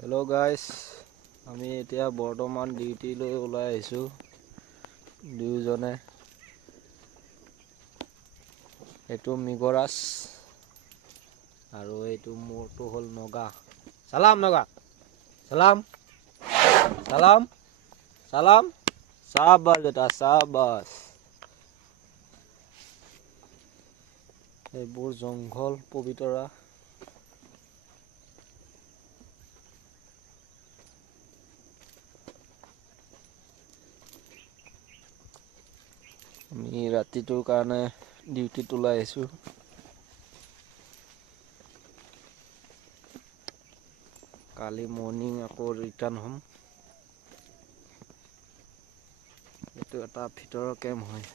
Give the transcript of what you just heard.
Hello' guys, আমি এতিয়া বৰ্তমান ডিউটিলৈ ওলাই আহিছোঁ দুয়োজনে। এইটো মৃগৰাজ আৰু এইটো মোৰটো হ'ল নগা। চালাম নগা, চালাম চালাম চালাম। চাবাছ বেটা চাবাছ। এইবোৰ জংঘল পবিতৰা। আমি ৰাতিটোৰ কাৰণে ডিউটিত ওলাই আহিছোঁ। কালি মৰ্ণিং আকৌ ৰিটাৰ্ণ হ'ম। এইটো এটা ভিতৰৰ কেম্প হয়।